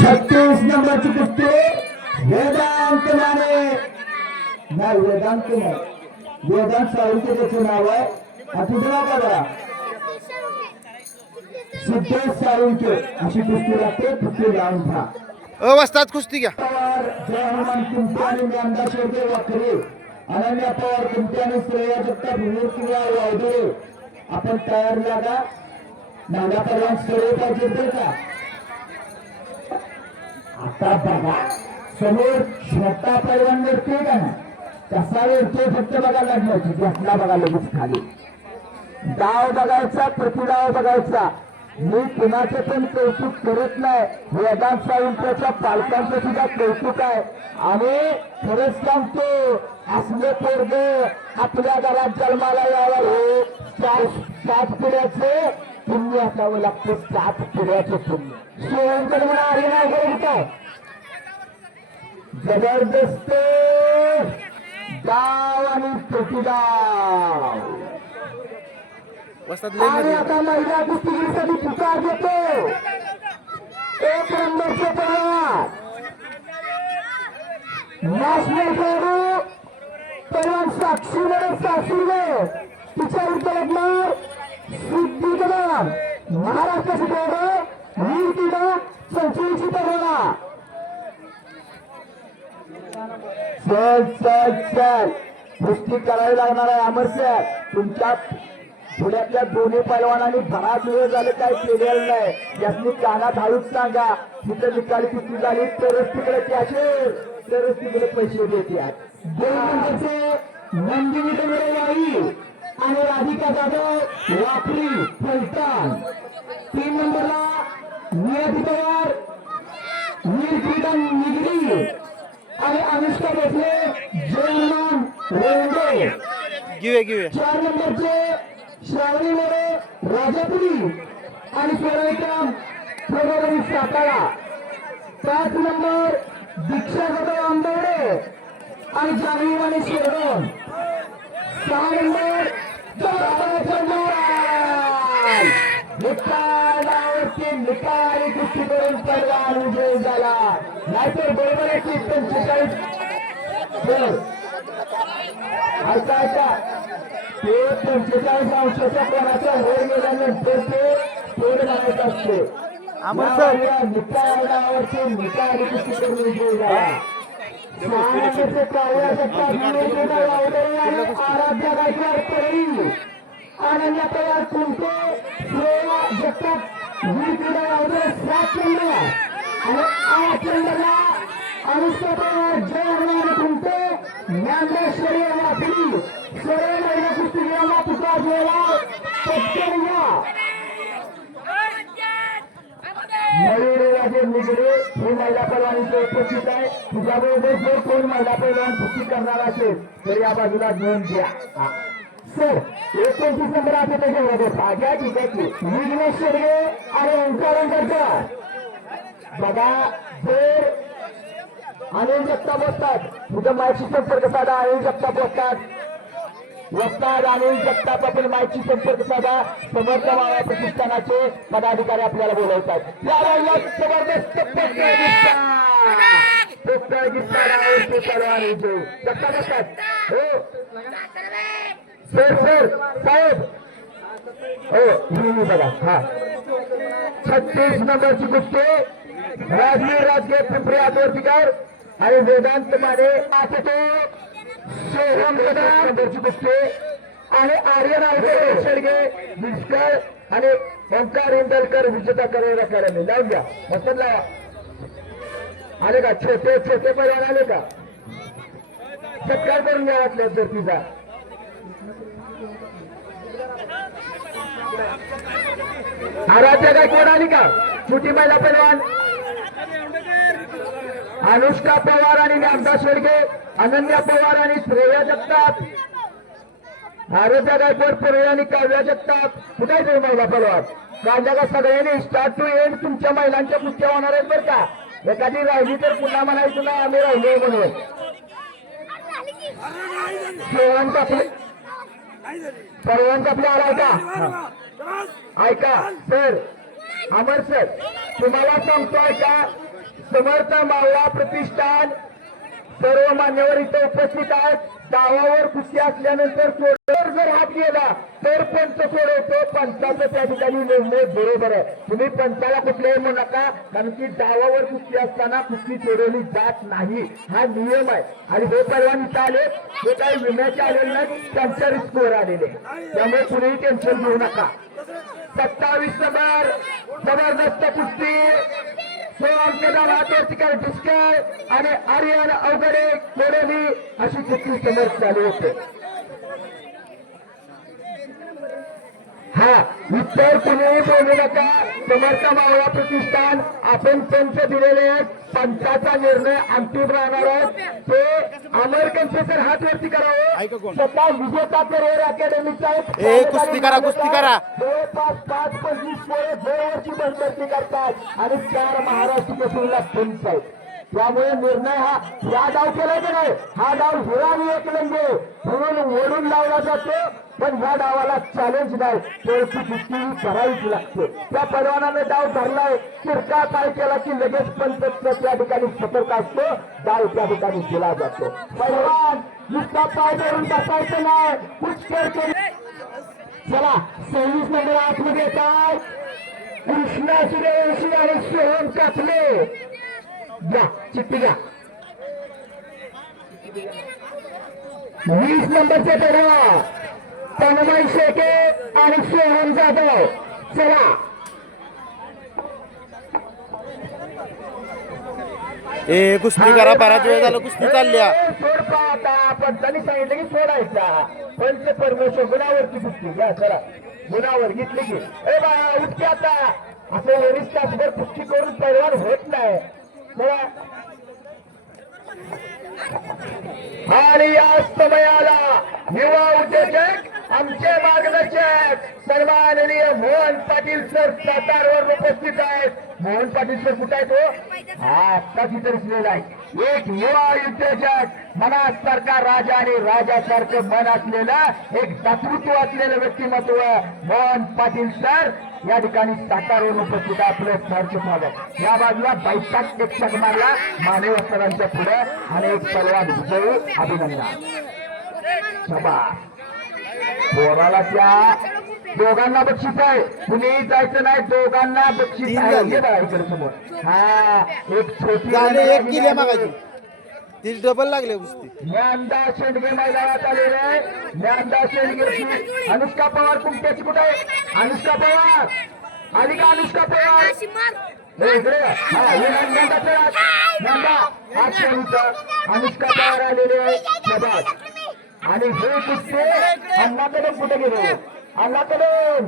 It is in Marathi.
छत्तीस नंबरची कुस्ती वेदांत माने नाही वेदांत नाही. वेदांत साळुंके त्याचं नाव आहे. तुझं नाव काय बघा. सिद्धेश साळुंके. अशी कुस्ती लागते. कुस्ती लावून खा अवस्थात कुस्ती घ्या. पवार जय हनुमान कुमटे आणि ज्ञानदा शेळके वाकरे. अनन्या पवार कुमटे आणि श्रेया जगताप विवेकप्रिया वावदे आपण तयार लागा. नागा परवान सर्व पाहिजे का? आता बघा समोर श्रद्धा पैलवान मिळतोय का ना कसा मिळतोय फक्त बघा लागणार घटना बघा लगेच खाली. डाव बघायचा प्रतिडाव बघायचा. मी कुणाचं पण कौतुक करत नाही. वेदांत सावंताच्या पालकांचं सुद्धा कौतुक आहे. आणि खरंच सांगतो असले पोरग आपल्या घरात जन्माला यावं हे चार सात पिढ्याचे पुण्य असावं लागतं सात पिढ्याचं पुण्य सोहंकर म्हणा नाही बरं काय जबरदस्त डाव आणि प्रतिडाव लय आणि आता महिला कुस्तीगीरीसाठी पुकार देतो. एक नंबरचे पवार नॅशनल खेळाडू पैलवान साक्षी मध्ये साक्षी तिच्या सिद्धी कदम महाराष्ट्राचे खेळाडू वीर क्रीडा पंचवीसची तरुणा चल चल चल. कुस्ती करावी लागणार आहे अमर सर तुमच्या पुण्यातल्या दोन्ही पैलवानांनी बराच वेळ झाले काय केलेलं नाही. यातनी कानात हळूच सांगा. तिथं निकाली कुस्ती झाली तरच तिकडे कॅशेर तरच तिकडे पैसे देतात दोन नंबरचे नंदिनी डोंगरेवाडी आणि राधिका जाधव वापरी फलटण. तीन नंबरला नियती पवार वीर क्रीडा निगडी. आणि अनुष्का भोसले जयमान रेंडे. घेऊया घेऊया चार नंबरचे श्रावणी मोरे राजापुरी. आणि सोनाईकाम प्रबोधनी सातारा. पाच नंबर दीक्षा जाधव आंबवडे आणि जागरी आणि शिरडोन एकशे पंचेचाळीस ऐका ऐका ते पंचेचाळीस अंशाच्या कोणाच्या वर गेल्यानंतर ते तोड लागत असते या निकालावरती निकाली आणि आराध्य गायकवाड परळी अनन्या तयार वीर क्रीडा सात आणि आठ अनुष्का पवार जय हनुमान कुंटे ज्ञानेश्वरी वापरी सरळ महिला कुस्तीगीरांना पुकार दिला पटकन या निगडे हे महिला पैलवानीचे उपस्थित आहे. तुझ्याबरोबर जर कोण महिला पैलवान कुस्ती करणार असेल तर या बाजूला घेऊन घ्या. सर एकोणतीस नंबर आहे त्याच्यामध्ये भाग्या ठीक आहे विघ्नेश शेडगे आणि ओंकारांकरकर बघा जर अनिल जगताप असतात तुझ्या माहिती संपर्क साधा अनिल जगताप असतात वस्ताद अनिल जगताप आपण माहिती संपर्क साधा. समर्थ मावा प्रतिष्ठानाचे पदाधिकारी आपल्याला बोलवतात. या जबरदस्त जगताप असतात हो. सर सर साहेब. हो बघा. हा. छत्तीस नंबरची कुस्ती राजवीर राजकीय पिंपरी आदवर्तीकर आणि वेदांत माने असं सोहम वेदांत नंबरची कुस्ती आणि आर्यन आवडे शेडगे मिस्कर आणि ओंकार इंदलकर विजेता करोड अकॅडमी. लावून घ्या. मस्त लावा. आले का? छोटे छोटे पैलवान आले का? सत्कार करून घ्या वाटलं जर तिचा आराध्य कोण आली का? छोटी महिला पैलवान अनुष्का पवार आणि रामदास शेडगे अनन्या पवार आणि श्रेया जगताप. आरोग्या गायकवाड पुरे आणि काव्या जगताप. कुठे तुम्ही महिला पैलवान काढल्या सगळ्यांनी स्टार्ट टू एंड तुमच्या महिलांच्या कुस्त्या होणार आहेत बरं का. एखादी राहिली तर पुन्हा म्हणायचं ना आम्ही राहिलो म्हणून. सर्वांचा सर्वांचा आपला आला आलाय का? ऐका सर अमर सर तुम्हाला सांगतो का? समर्थ मावळा प्रतिष्ठान सर्व मान्यवर इथे उपस्थित आहेत. गावावर खुशी असल्यानंतर सोडवर जर हात गेला तर पंच सोडवतो. पंचाचा त्या ठिकाणी निर्णय बरोबर आहे. तुम्ही पंचाला कुठल्याही म्हणू नका कारण की डावावर कुस्ती असताना कुस्ती सोडवली जात नाही. हा नियम आहे. आणि हो हे परवान इथं आले हे काही विम्याचे आलेले नाही त्यांच्या रिस्कवर आलेले त्यामुळे कुणीही टेन्शन घेऊ नका. सत्तावीस नंबर जबरदस्त कुस्ती. सोळा कदम हातवरती आणि आर्यन अवघडे कोरेली अशी कुस्ती समोर चालू होते. हा उत्तर तुम्ही बोलू नका. समर्थ मावळा प्रतिष्ठान आपण पंच दिलेले आहेत. पंचाचा निर्णय अंतिम राहणार आहे. ते अमर सर हात वरती करावं? स्वतः विजेता करिअर अकॅडमीचा कुस्ती करा, कुस्ती करा. जवळपास पाच पंचवीस पोरे दरवर्षी बंदरती करतात. आणि चार महाराष्ट्र केसरीला पंच आहेत. त्यामुळे निर्णय हा या डाव केला की नाही? हा डाव हिरावी एक लंगे म्हणून ओढून लावला जातो पण ह्या डावाला चॅलेंज नाही. शेवटी कुस्ती करावीच लागते. त्या परवानाने डाव धरलाय. तिरका काय केला की लगेच पंच त्या ठिकाणी सतर्क असतो. डाव त्या ठिकाणी दिला जातो. परवान नुसता पाय धरून बसायचं नाही. पुष्कर केली चला सव्वीस नंबर आतमध्ये येतात. कृष्णा सूर्यवंशी आणि सोहम कापले. घ्या चिठ्ठी घ्या. वीस नंबरचे पेढा तन्मय शेटे आणि सोहम जाधव. चला. ए कुस्ती करा बराच वेळ झालं कुस्ती चालल्या. ए, सोड पा आता पंचांनी सांगितलं की सोडायचा. पंच परमेश्वर गुणावरची कुस्ती. घ्या चला. गुणावर घेतली की. ए बा उठते आता. असं वरिष्ठ तासभर कुस्ती करून पैलवान होत नाही. आणि या समयाला युवा उद्योजक आमचे मार्गदर्शक सन्माननीय मोहन पाटील सर सातारवर उपस्थित आहेत. मोहन पाटील सर कुठे आहेत हो? हा कधी तरी दिसलेला आहे. एक युवा उद्योजक मनासारखा राजा आणि राजासारखं मन असलेलं एक दातृत्व असलेलं व्यक्तिमत्व मोहन पाटील सर या ठिकाणी सातारवर उपस्थित आपलं सरचे स्वागत. या बाजूला बैठक एक शक मारला. मानव सरांच्या पुढे. आणि एक सर्वात विजयी अभिनंदन. सभा. पोराला त्या दोघांना बक्षीस आहे. कुणी जायचं नाही दोघांना बक्षीस आहे. झाले. हे बघा इकडे समोर. हा एक छोटी झाले एक किल्ले मागायची ती डबल लागले कुस्ती ज्ञानदा शेंडगे मैदानात आलेले आहे. ज्ञानदा शेंडगे अनुष्का पवार कुमट्याची कुठे आहे? अनुष्का पवार. आली का अनुष्का पवार? अनुष्का पवार आलेले आहे. आणि हे कुस्ते कदम कुठे गेले? कदम